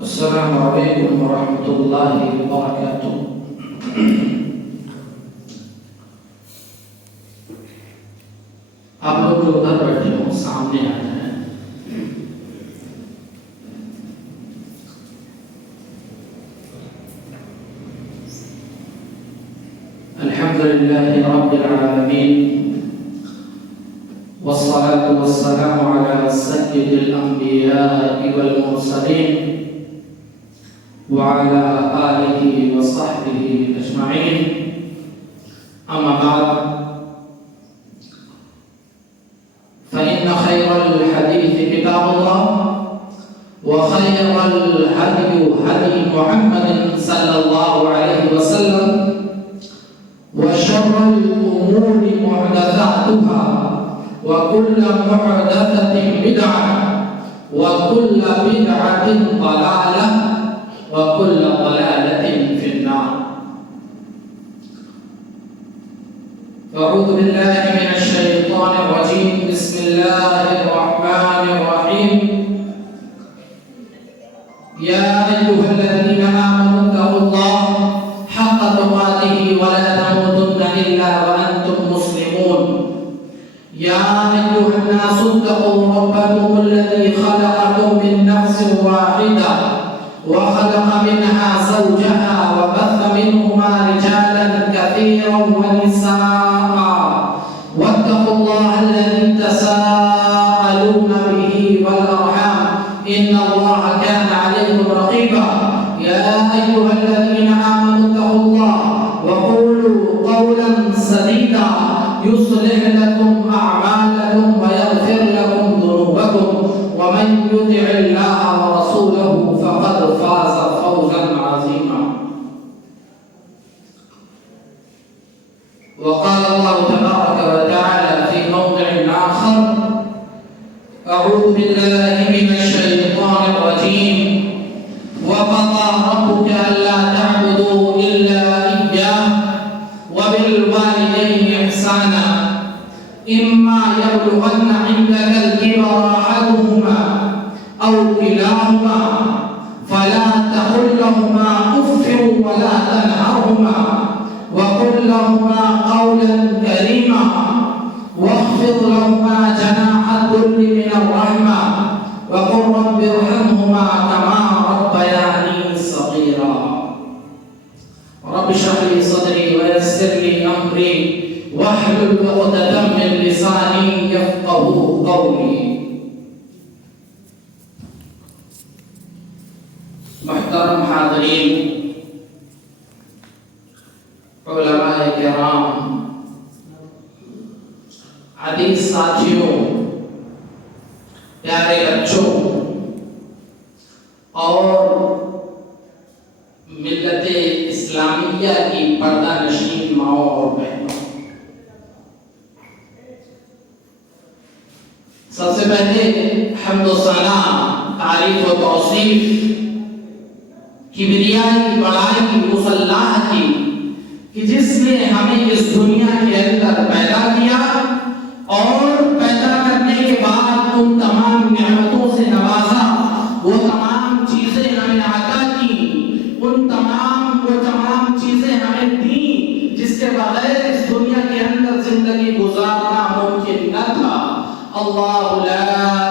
السلام علیکم ورحمۃ اللہ وبرکاتہ۔ آپ لوگ جو ادھر بیٹھے ہو سامنے آ جائیں۔ الحمدللہ رب العالمین والصلاة والسلام على سید الانبیاء والمرسلین وعلى آلہ وصحبہ اجمعین، اما بعد فإن خير الحديث كتاب الله وخير الهدي هدي محمد صلى الله عليه وسلم وشر الأمور محدثاتها وكل محدثة بدعة وكل بدعة ضلالة وكل ضلالة في النار۔ أعوذ بالله من الشيطان الرجيم، بسم الله الرحمن الرحيم۔ يا أيها الذين آمنوا اتقوا الله حق تقاته ولا تموتن إلا وأنتم مسلمون۔ يا أيها الناس اتقوا ربكم الذي خلقكم من نفس واحدة وخلق منها زوجها وبث منهما رجالا كثيرا ونساء، واتقوا الله الذي تساءلون به والأرحام إن الله كان عليكم رقيبا۔ يا أيها الذين آمنوا اتقوا الله وقولوا قولا سديدا يصلح لكم أعمالكم ويغفر لكم ذنوبكم، ومن يطع الله ورسوله فقد فاز فوزا عظيما۔ وقال الله تبارك وتعالى في موضع آخر: أعوذ بالله من الشيطان الرجيم، وقضى ربك ألا تعبدوا إلا إياه وبالوالدين إحسانا إما يبلغن عندك الكبر أحدهما أو كلاهما فلا تقل لهما أف ولا تنهرهما وقل لهما قولا كريما واخفض لهما جناح الذل من الرحمة وقل رب ارحمهما كما ربياني صغيرا۔ رب اشرح لي صدري ويسر لي أمري واحلل عقدة من لساني يفقهوا قولي۔ محترم حاضرین، علماء کرام، عزیز ساتھیوں، پیارے بچوں اور ملت اسلامیہ کی پردہ نشین ماؤں اور بہنوں، سب سے پہلے حمد و ثنا، تعریف و توصیف، کبریائی بڑائی اس اللہ کی کہ جس نے ہمیں اس دنیا کے اندر پیدا کیا اور پیدا کرنے کے بعد ان تمام نعمتوں سے نوازا، وہ تمام چیزیں ہمیں عطا کی، ان تمام چیزیں ہمیں دیں جس کے بغیر اس دنیا کے اندر زندگی گزارنا ممکن نہ تھا۔ اللہ لا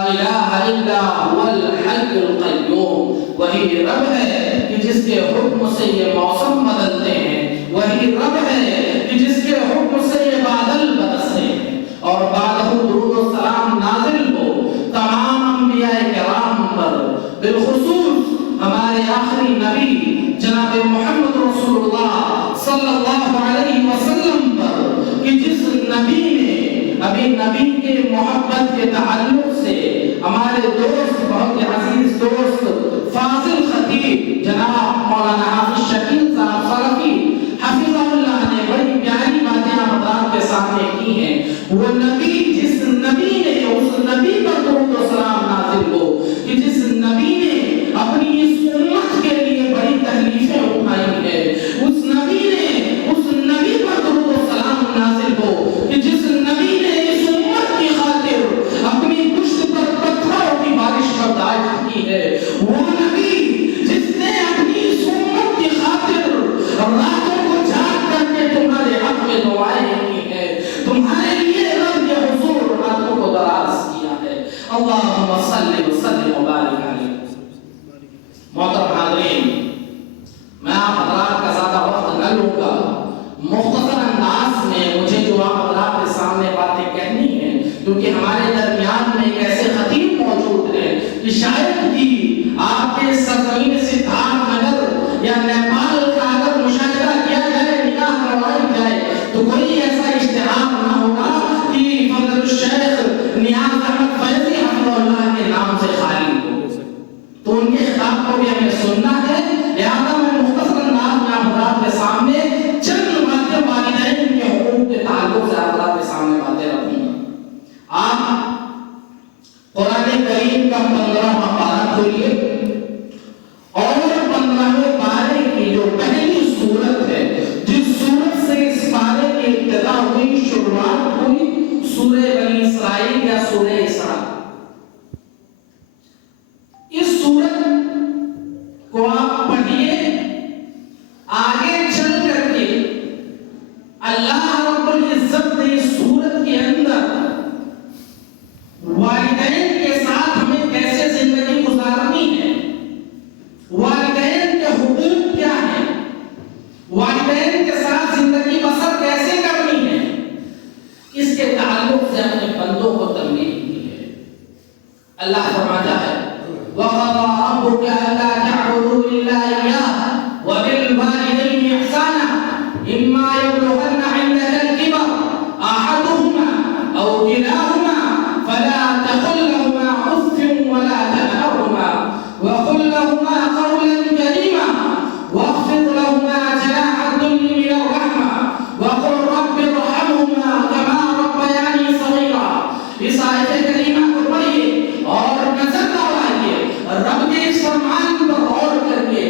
الہ الا هو الحی القیوم، وہی رب ہے کہ جس کے حکم سے یہ موسم بدلتے ہیں، وہی رب ہے کہ جس کے حکم سے یہ بادل برستے ہیں، اور بعدہ درود و سلام نازل ہو تمام انبیاء کرام پر، بالخصوص ہمارے آخری نبی جناب محمد رسول اللہ صلی اللہ علیہ وسلم پر، کہ جس نبی نے ابھی نبی کے محبت کے تعلق سے ہمارے دوست، بہت عزیز دوست، فاضل خطیب جناب مولانا حافظ شکیل صاحب سلفی حفظہ اللہ نے بڑی پیاری باتیں آپ کے سامنے کی ہیں۔ وہ نبی، جس نبی نے، اس نبی پر درود و سلام نازل ہو کہ جس نبی نے اپنی اس امت کے لیے بڑی تکلیفیں اٹھائی ہیں، اس نبی پر درود و سلام نازل ہو کہ جس نبی نے اس امت کی خاطر اپنی اللہم صلی وسلم وبارک علیہ۔ محترم حاضرین، میں آپ حضرات کا زیادہ وقت نہ لوں گا، مختصر انداز میں مجھے جو آپ حضرات کے سامنے باتیں کہنی ہیں، کیونکہ ہمارے درمیان میں ایک ایسے خطیب موجود ہیں کہ شاید بھی آپ کے سرزمین سدھارتھ نگر یا نیپال کا اگر مشاہدہ کیا جائے، نگاہ کروائی جائے، تو کوئی ایسا اشتہار نہ ہوگا کہ فضل الشیخ نیاز احمد فیضی حفظہ اللہ کے نام سے خالی ہو۔ تو ان کے خطاب کو بھی ہمیں سننا ہے، لہذا میں مختصر انداز میں حضرات کے سامنے چند باتیں والدین کے حقوق کے تعلق سے حضرات کے سامنے باتیں رکھوں گا۔ آپ قرآن کریم کا 15واں پارہ کھولیے اور 15ویں پارے کی جو پہلی سورت ہے، جس سورت سے اس پارے کی ابتدا ہوئی، شروعات ہوئی، سورہ بنی اسرائیل یا سورہ اسراء۔ اس سورت کو آپ پڑھیے، آگے چل کر کے اللہ رب العزت نے اس سورت کے اندر والدین کے ساتھ ہمیں کیسے زندگی گزارنی ہے، والدین کے حقوق کیا ہیں، والدین کے ساتھ زندگی بسر کیسے کرنی ہے، اس کے تعلق سے اپنے بندوں کو تنبیہ کی ہے۔ اللہ فرماتا ہے وَقَضَىٰ رَبُّكَ أَلَّا تَعْبُدُوا إِلَّا إِيَّاهُ وَبِالْوَالِدَيْنِ إِحْسَانًا إِمَّا يَبْلُغَنَّ عِندَكَ الْكِبَرَ أَحَدُهُمَا أَوْ كِلَاهُمَا فَلَا تَقُل لَّهُمَا أُفٍّ وَلَا تَنْهَرْهُمَا وَقُل لَّهُمَا قَوْلًا كَرِيمًا وَاخْفِضْ لَهُمَا جَنَاحَ الذُّلِّ مِنَ الرَّحْمَةِ وَقُل رَّبِّ ارْحَمْهُمَا كَمَا رَبَّيَانِي صَغِيرًا۔ اس آیت کریمہ کو پڑھیے اور نظر دوڑائیے رب کے اس فرمان پر غور کر کے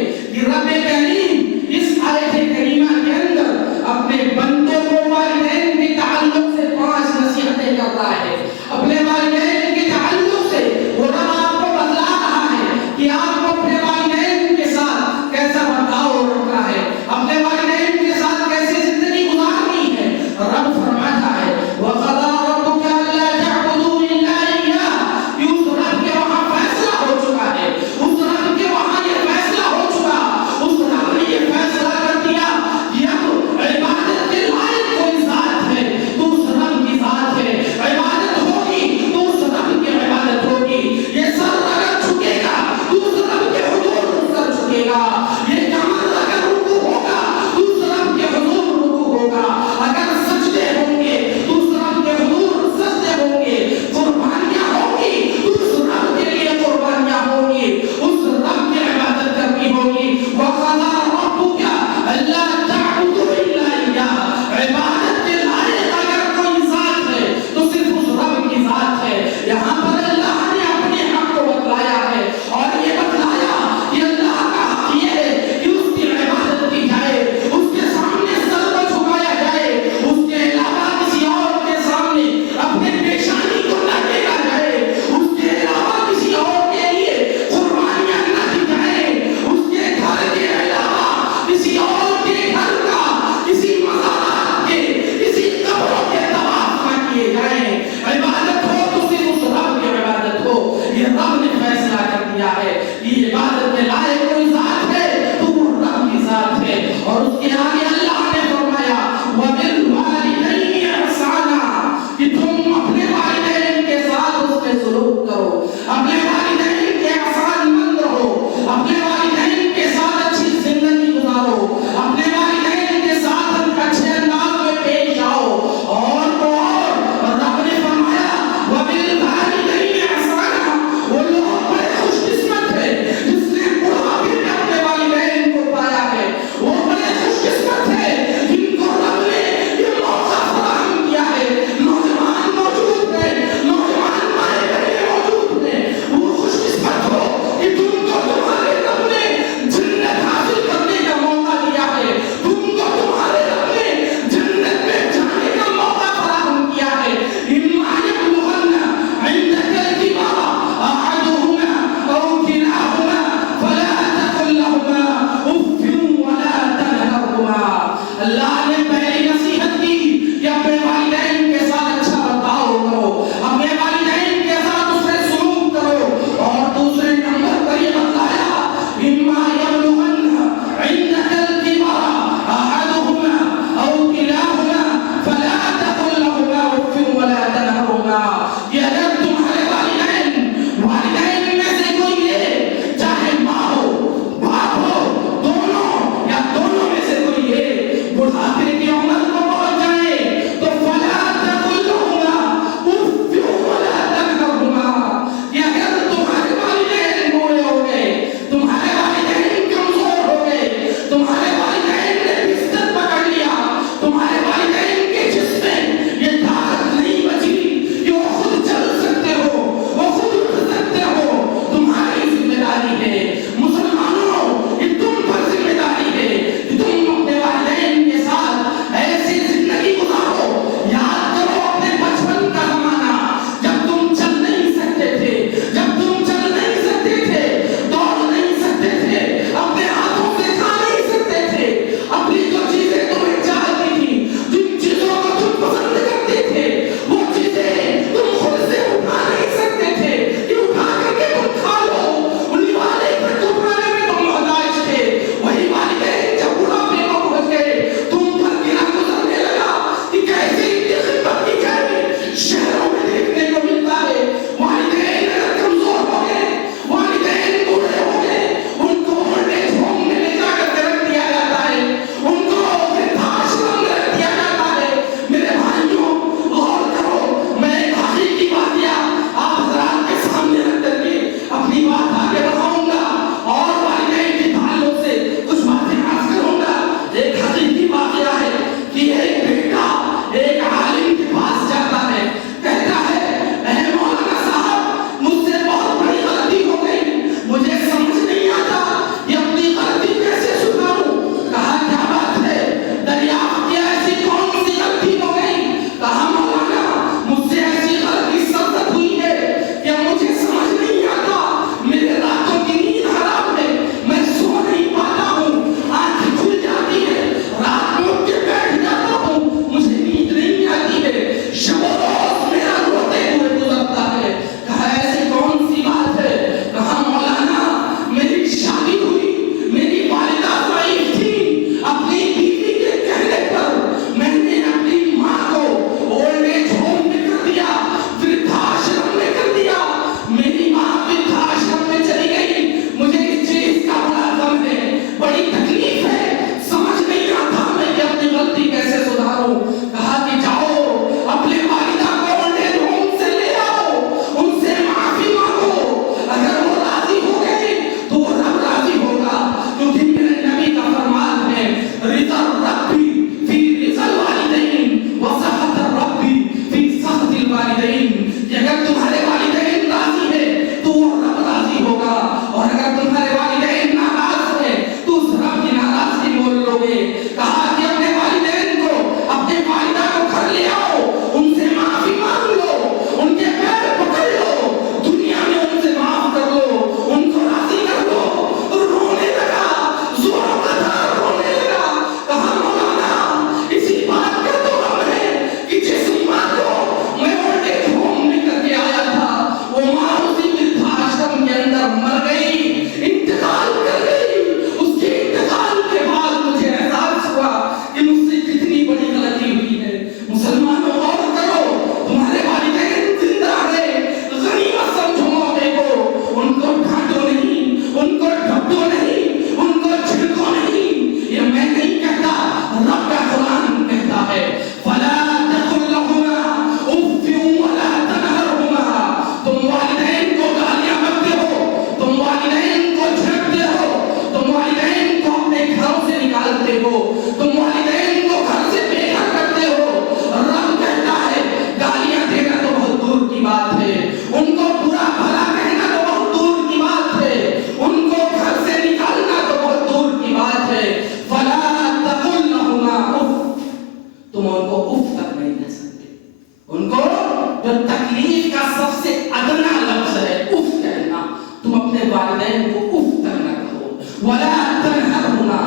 والدین کو اف تک نہ کہو، ولا تنہرہما،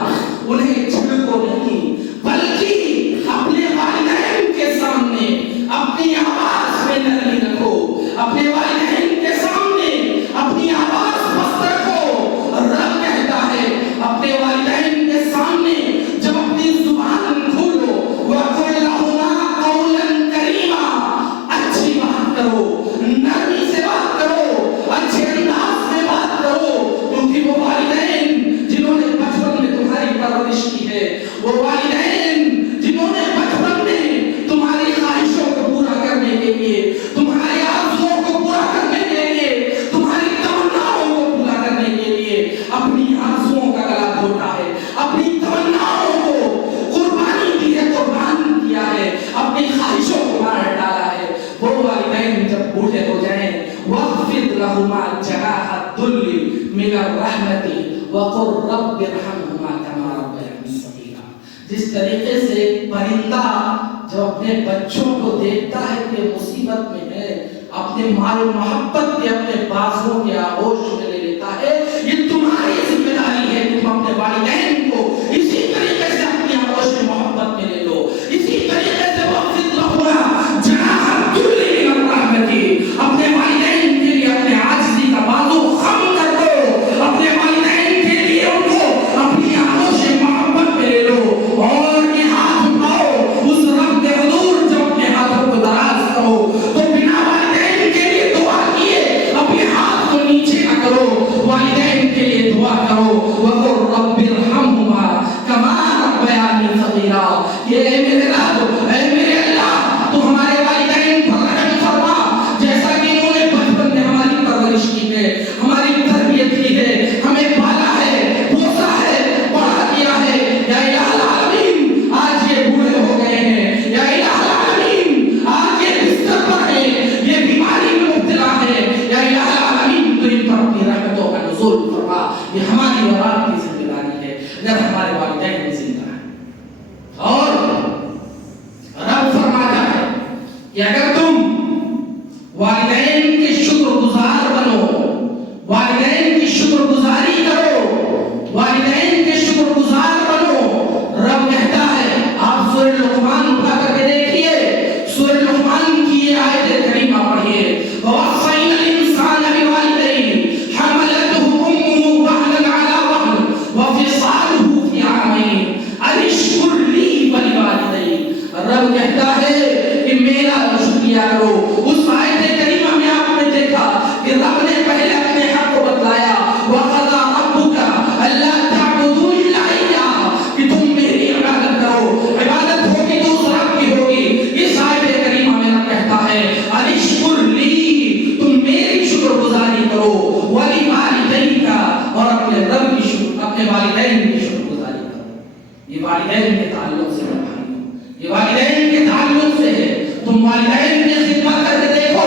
انہیں جھڑکو نہیں، بلکہ اپنے والدین کے سامنے اپنی آواز میں نرمی رکھو، اپنے والدین کے سامنے اپنی آواز پست رکھو۔ رب کہتا ہے اپنے والدین کے سامنے جب اپنی زبان کھولو وَقُلْ لَهُمَا قَوْلًا كَرِيمًا، اچھی بات کرو، نرمی سے بات کرو، اچھے انداز میں بات کرو، کیونکہ وہ والدین جنہوں نے بچپن میں تمہاری پرورش کی ہے، وہ والدین جنہوں نے بچپن میں تمہاری خواہشوں کو پورا کرنے کے لیے، تمہارے آرزوؤں کو پورا کرنے کے لیے، تمہاری تمناؤں کو پورا کرنے کے لیے اپنی آرزوؤں کا گلا گھونٹا ہے، اپنی تمناؤں کو قربانی دی ہے، قربان کیا ہے، اپنی خواہشوں کو مار ڈالا ہے، وہ والدین جب بوڑھے ہو جائیں وَاخْفِضْ لَهُمَا جَنَاحَ الذُّلِّ مِنَ الرَّحْمَةِ وَقُلْ رَبِّ ارْحَمْهُمَا كَمَا رَبَّيَانِي صَغِيرًا۔ جس طریقے سے ایک پرندہ جو اپنے بچوں کو دیکھتا ہے کہ مصیبت میں ہے، اپنے مال و محبت کے اپنے بازوں کے آغوش میں لے لیتا ہے، یہ تمہاری ذمہ داری ہے کہ تم اپنے والدین کو اسی طریقے سے اپنی آغوش میں محبت میں لے لو، اسی طریقے سے وَاخْفِضْ لَهُمَا جَنَاحَ الذُّلِّ مِنَ الرَّحْمَةِ، اپنے والدین کے لیے اپنے عاجزی کا بازو خم کر دو، اپنے والدین کے لیے ان کو اپنی آغوش میں محبت میں لے لو، اور یہ ہاتھ اٹھاؤ اس رب کے حضور جب اپنے ہاتھوں کو دراز کرو تو بنا والدین کے لیے دعا کیے اپنے ہاتھ کو نیچے نہ کرو، والدین کے لیے دعا کرو وَقُلْ رَبِّ ارْحَمْهُمَا كَمَا رَبَّيَانِي صَغِيرًا۔ یہ اے میرے رب، اے میرے اللہ، تو ہمارے والدین پر رحم فرما، جیسا کہ انہوں نے بچپن میں ہماری پرورش کی ہے، ہماری تربیت کی ہے، ہمیں پالا ہے، پوسا ہے، بڑا کیا ہے۔ یا الہ العالمین، آج یہ بوڑھے ہو گئے ہیں، یا الہ العالمین، آج یہ بستر پر ہیں، یہ بیماری میں مبتلا ہے، یا الہ العالمین، تو ان پر اپنی رحمتوں کا نزول فرما۔ یہ ہماری اور آپ کی ذمہ داری ہے اگر ہمارے والدین میں زندہ ہیں۔ اور رب فرماتا ہے کہ اگر تم والدین کے شکر گزار بنو، والدین کی شکر گزاری کرو، والدین کے شکر گزار بنو، رب کہتا ہے، آپ سورہ لقمان اٹھا کر کے دیکھیے، سورہ لقمان کی یہ آیت کریمہ پڑھیے، وَوَصَّيْنَا الْإِنسَانَ بِوَالِدَيْهِ حَمَلَتْهُ أُمُّهُ وَهْنًا عَلَى وَهْنٍ وَفِصَالُهُ فِي عَامَيْنِ أَنِ اشْكُرْ لِي وَلِوَالِدَيْكَ۔ رب کہتا ہے کہ میرا شکریہ کرو۔ اس آیت کریمہ میں آپ نے دیکھا کہ رب نے پہلے اپنے حق کو بتلایا، وَقَضَىٰ رَبُّكَ أَلَّا تَعْبُدُوا إِلَّا إِيَّاهُ، کہ تم میری عبادت کرو، عبادت ہوگی تو اس رب کی ہوگی۔ اس آیت کریمہ میں رب کہتا ہے أَنِ اشْكُرْ لِي، تم میری شکر گزاری کرو، وَلِوَالِدَيْكَ، اور اپنے رب کی شکر، اپنے والدین کی شکر گزاری کرو۔ یہ والدین کے تعلق سے ہے، یہ والدین کے تعلق سے ہے۔ تم والدین کی خدمت کر کے دیکھو،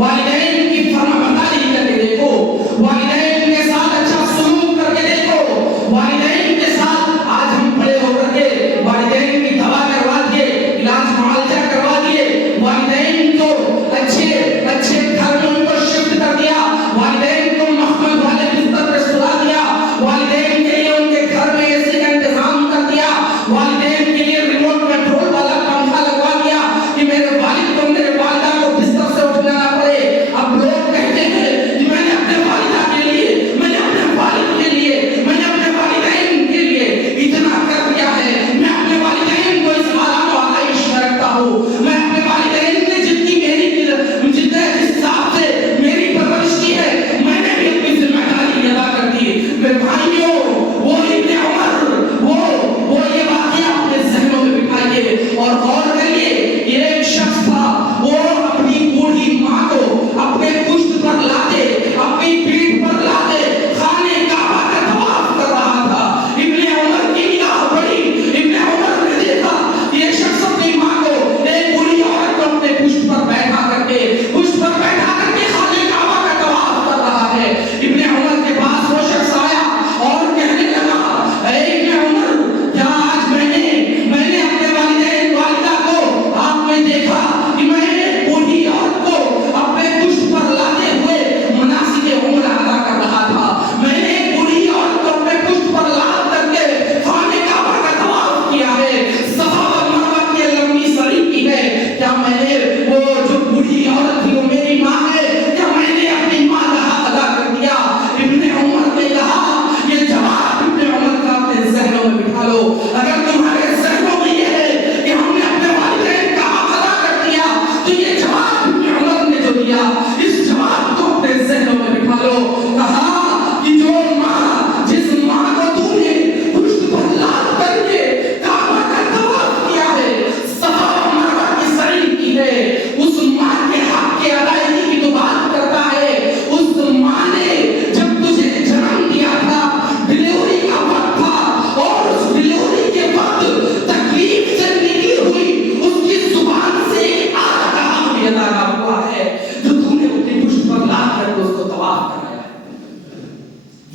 والدین کی فرمانبرداری کر کے دیکھو، والدین کے ساتھ اچھا سلوک کر کے دیکھو، والدین کے ساتھ آج ہم بڑے ہو کر کے والدین کی دوا کروا دیے، علاج معالجہ کروا دیے، والدین کو اچھے گھر میں ان کو شفٹ کر دیا، والدین کو محمد والے بستر پہ سلا دیا، والدین کے لیے ان کے گھر میں اے سی کا انتظام کر دیا، والدین کے لیے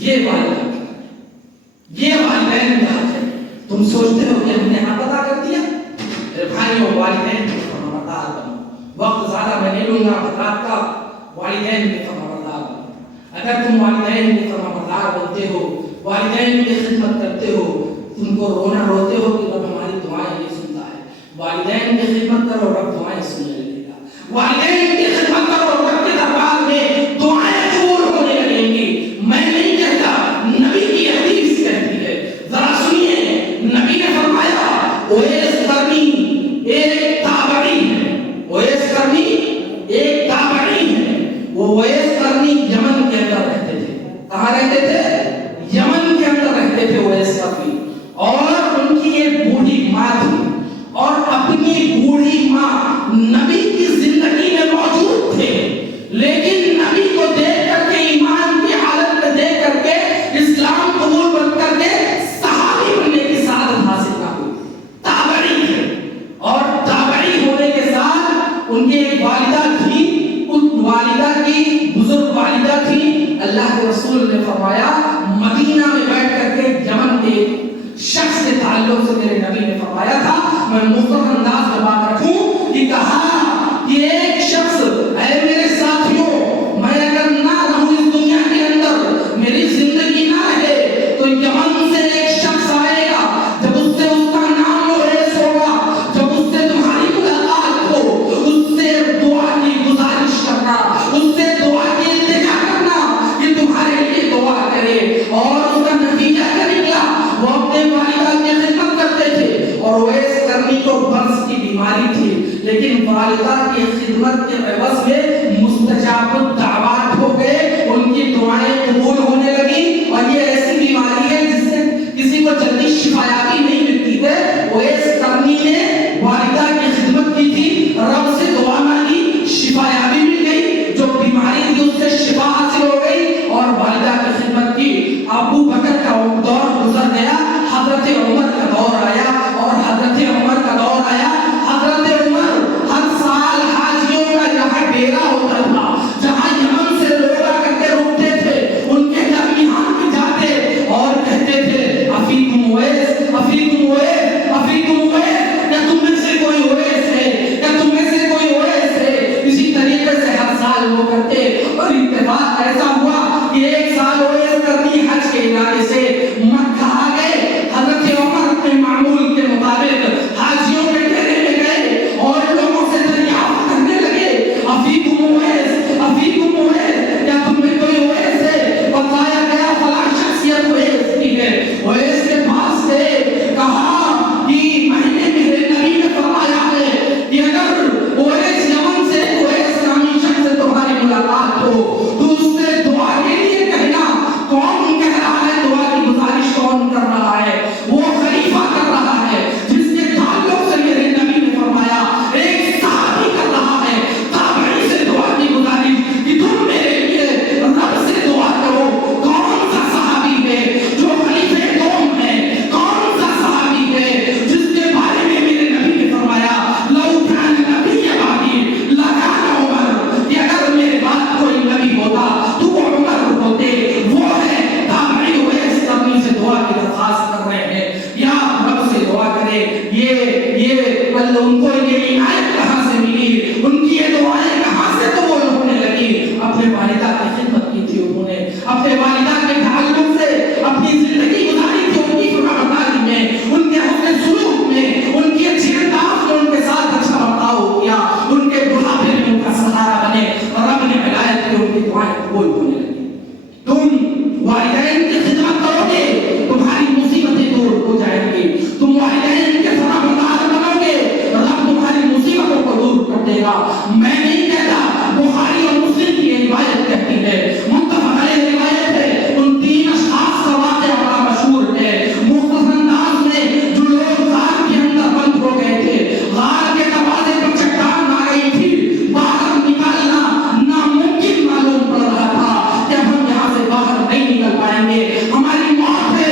یہ والدہ یہ والدین کا حق ہے. تم سوچتے ہو کہ ہم نے حق ادا کر دیا؟ میرے بھائیوں والدین کے فرمانبردار بنو. وقت زیادہ میں نہیں لوں گا حضرات کا. والدین کے فرمانبردار بنو. اگر تم والدین کے فرمانبردار بنتے ہو، والدین کی خدمت کرتے ہو، تم کو روتے ہو کہ رب ہماری دعائیں نہیں سنتا ہے. والدین کی خدمت کرو، رب دعائیں سننے لگے گا. والدین کی خدمت کرو، رب کے دربار میں دعائیں قبول ہونے لگیں گی. میں نہیں کہتا، نبی کی حدیث کہتی ہے. ذرا سنیے، نبی نے فرمایا اویس قرنی ایک تابعی ہے. اویس قرنی ایک تابعی ہے. وہ اویس قرنی یمن کے اندر رہتے تھے. کہاں رہتے تھے؟ یمن کے اندر رہتے تھے اویس قرنی. اور ان کی ایک بوڑھی ماں تھی، اور اپنی بوڑھی ماں نبی کی زندگی میں موجود تھے، لیکن نبی کو دیکھ کر کے، ایمان کی حالت میں دیکھ کر کے، اسلام قبول بن کر کے صحابی بننے کی سعادت حاصل نہ ہوئی. تابعی تھے، اور تابعی ہونے کے ساتھ ان کی ایک والدہ تھی. اس والدہ کی بزرگ والدہ تھی. اللہ کے رسول نے فرمایا، مدینہ میں بیٹھ کر کے یمن کے شخص کے تعلق سے میرے نبی نے فرمایا تھا، میں مختصر انداز میں بات رکھوں کہ کہا کہ ایک شخص، اے میرے ساتھیوں، میں اگر نہ رہوں اس دنیا کے اندر، میری زندگی نہ رہے، تو یمن سے ایک شخص آئے گا. جب اس سے اس کا نام اویس ہوگا، جب اس سے تمہاری ملاقات ہو، اس سے دعا کی گزارش کرنا، اس سے دعا کی التجا کرنا کہ تمہارے لیے دعا کرے. اور اس کا نتیجہ کیا نکلا؟ وہ اپنے والدہ کی خدمت کرتے تھے. اور اویس قرنی کو برس کی بیماری تھی، لیکن والدہ کی خدمت کے عوض میں مستجاب الدعوات ہو گئے. ان کی دعائیں قبول ہونے لگی. اور یہ ایسی بیماری ہے جس سے کسی کو جلدی شفایابی نہیں ملتی ہے. اویس قرنی نے والدہ کی خدمت کی تھی، رب سے دعا مانگی، شفایابی مل گئی. جو بیماری تھی اس سے شفا حاصل ہو گئی، اور والدہ کی خدمت کی. ابو بکر کا دور گزر گیا، حضرت عمر کا دور آیا، اور حضرت عمر کا دور آیا. حضرت عمر ہر سال حاجیوں کا جہاں ڈیرا ہوتا تھا، جہاں یمن سے لوگ آ کر کے رکتے تھے، ان کے درمیان میں جاتے اور کہتے تھے، افیکم اویس، افیکم اویس، افیکم اویس، کیا تم میں سے کوئی اویس ہے؟ کیا تم میں سے کوئی اویس ہے؟ اسی طریقے سے ہر سال وہ کرتے. اور اتفاق ایسا ہوا کہ ایک سال اویس قرنی حج کے ارادے سے مکہ آ گئے. حضرت عمر اپنے معمول کے مطابق حاجیوں کے ڈیرے میں گئے اور لوگوں سے دریافت کرنے لگے، افیکم اویس، افیکم اویس، کیا تم میں کوئی اویس ہے؟ بتایا گیا فلاں شخصیت اویس کی ہے. اویس کے پاس گئے، کہا کہ میں نے، میرے نبی نے فرمایا ہے کہ اگر اویس یمن سے اویس نامی شخص سے تمہاری ملاقات ہو تو اس سے دعا کے لیے کہنا. کون کہہ رہا ہے دعا کی گزارش؟ کون کر رہا ہے؟ وہ خلیفہ کر رہا ہے، جس کے تعلق سے میرے نبی نے فرمایا ایک صحابی کر رہا ہے تابعی سے دعا کی گزارش کہ تم میرے لیے رب سے دعا کرو. کون سا صحابی ہے جو خلیفہ قوم ہے؟ کون سا صحابی ہے جس کے بارے میں میرے نبی نے فرمایا لو کان نبی بعدی لکان عمر، کہ اگر میرے بعد کوئی نبی ہوتا تو وہ عمر ہوتے. وہ ہے تابعی اویس قرنی سے دعا کی درخواست کر رہے ہیں، یا رب سے دعا کرے. یہ ان کو یہ عنایت کہاں سے ملی؟ ان کی یہ دعائیں کہاں سے قبول ہونے لگی؟ اپنے والدہ کی خدمت کی تھی انہوں نے، اپنے والدہ کے تعلق سے اپنی زندگی گزاری تھی. ان کی فرمانبرداری میں، ان کے حسن سلوک میں، ان کی اچھی انداز میں ان کے ساتھ اچھا برتاؤ کیا. ان کے بڑھاپے میں ان کا سہارا بنے، اور رب نے ولایت کی، ان کی دعائیں قبول ہونے لگی. تم والدین کی خدمت کرو گے، تمہاری مصیبتیں دور ہو جائیں گی. تم والدین کے فرمانبردار بنو گے، رب تمہاری مصیبتوں کو دور کر دے گا. میں نہیں کہتا، بخاری اور مسلم کی روایت کہتی ہے، متفق علیہ روایت ہے. ان تین اشخاص کا واقعہ بڑا مشہور ہے. مختصر انداز میں جو لوگ غار کے اندر بند ہو گئے تھے، غار کے دروازے پر چٹان آ گئی تھی، باہر نکالنا ناممکن معلوم پڑ رہا تھا کہ اب ہم یہاں سے باہر نہیں نکل پائیں گے، ہماری موت ہے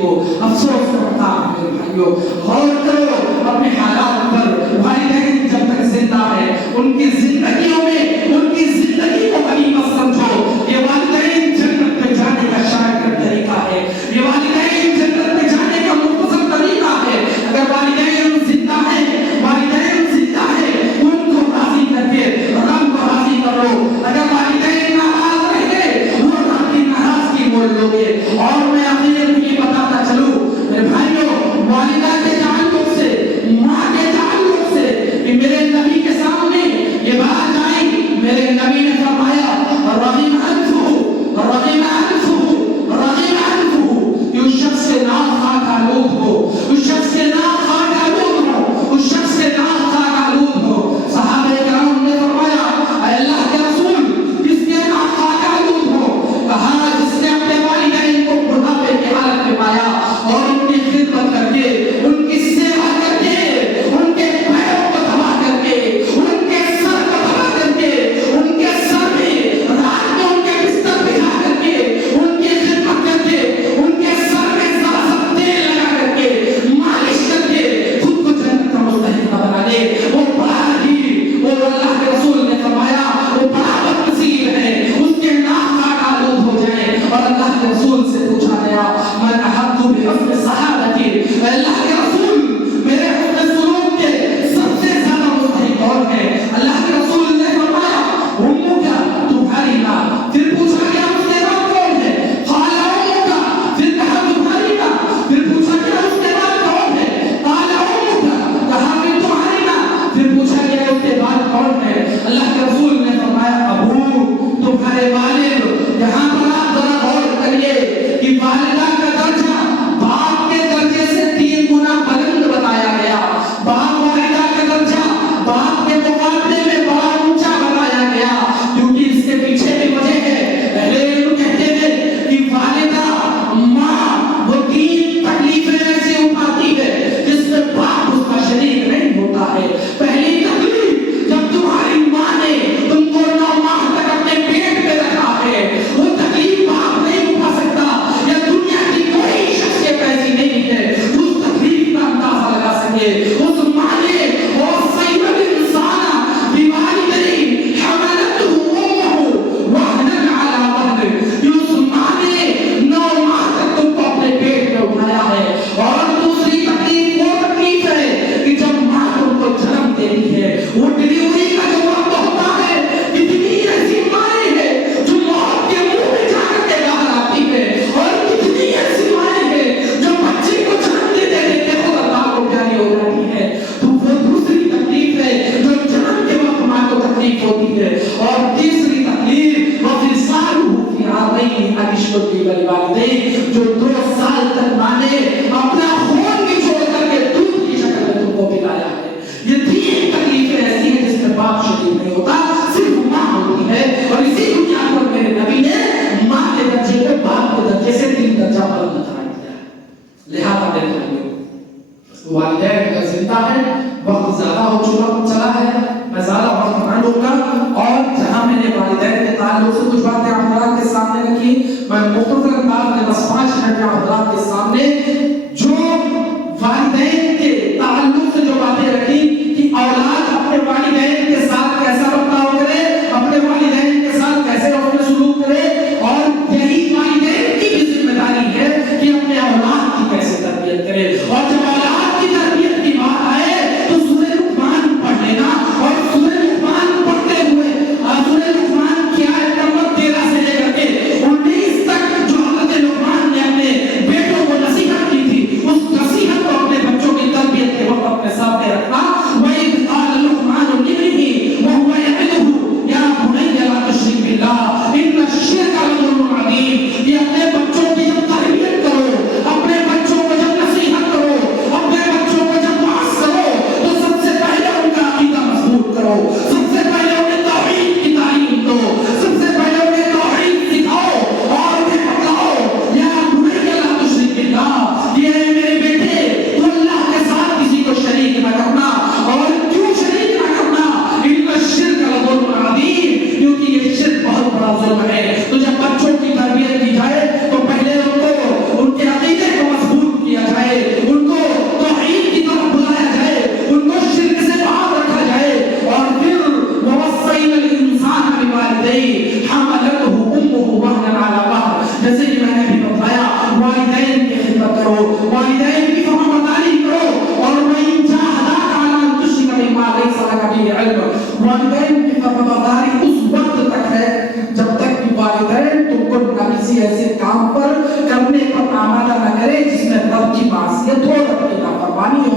کو افسوس کرتا ہے میرے بھائیوں. غور کرو اپنے حالات پر. والدین جب تک زندہ ہے ان کی زندگیوں میں ان کی زندگی کو غنیمت سمجھو. یہ والدین جنت میں جانے کا شاید طریقہ ہے. یہ والدین جنت میں جانے کا مختصر طریقہ ہے. اگر والدین زندہ ہیں ان کو راضی کر کے رب کو راضی کرو. اگر والدین ناراض رہے وہ رب کی ناراضگی مول لو گے. اور میں آخر یہ بتاتا چلوں میرے بھائیوں والدہ کے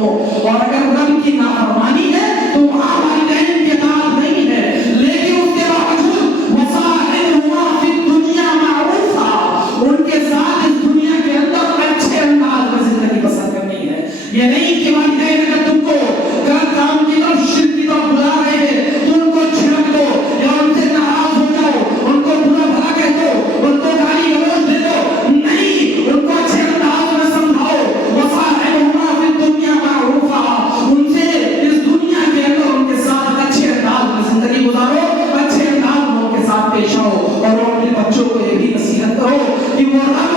ہو، اور اگر رب کی نافرمانی ہے تو وہاں والدین کی اطاعت نہیں ہے، لیکن اس کے باوجود وصاحبہما فی الدنیا معروفا، ان کے ساتھ اس دنیا کے اندر اچھے انداز میں زندگی بسر کرنی ہے۔ یہ نہیں کہ والدین اگر تم کو غلط کام کی طرف شرک کی طرف بلا رہے ہیں تو ان کو چھڑک دو یا ان سے ناراض ہو جاؤ، ان کو برا بھلا کہہ دو، ان کو گالی گلوچ دے دو، نہیں، ان کو اچھے انداز میں سمجھاؤ۔ وصاحبہما فی الدنیا معروفا، ان سے اس دنیا کے اندر ان کے ساتھ اچھے انداز میں زندگی گزارو، اچھے انداز میں ان کے ساتھ پیش آؤ، اور اپنے بچوں کو یہ بھی نصیحت کرو کہ وہ رب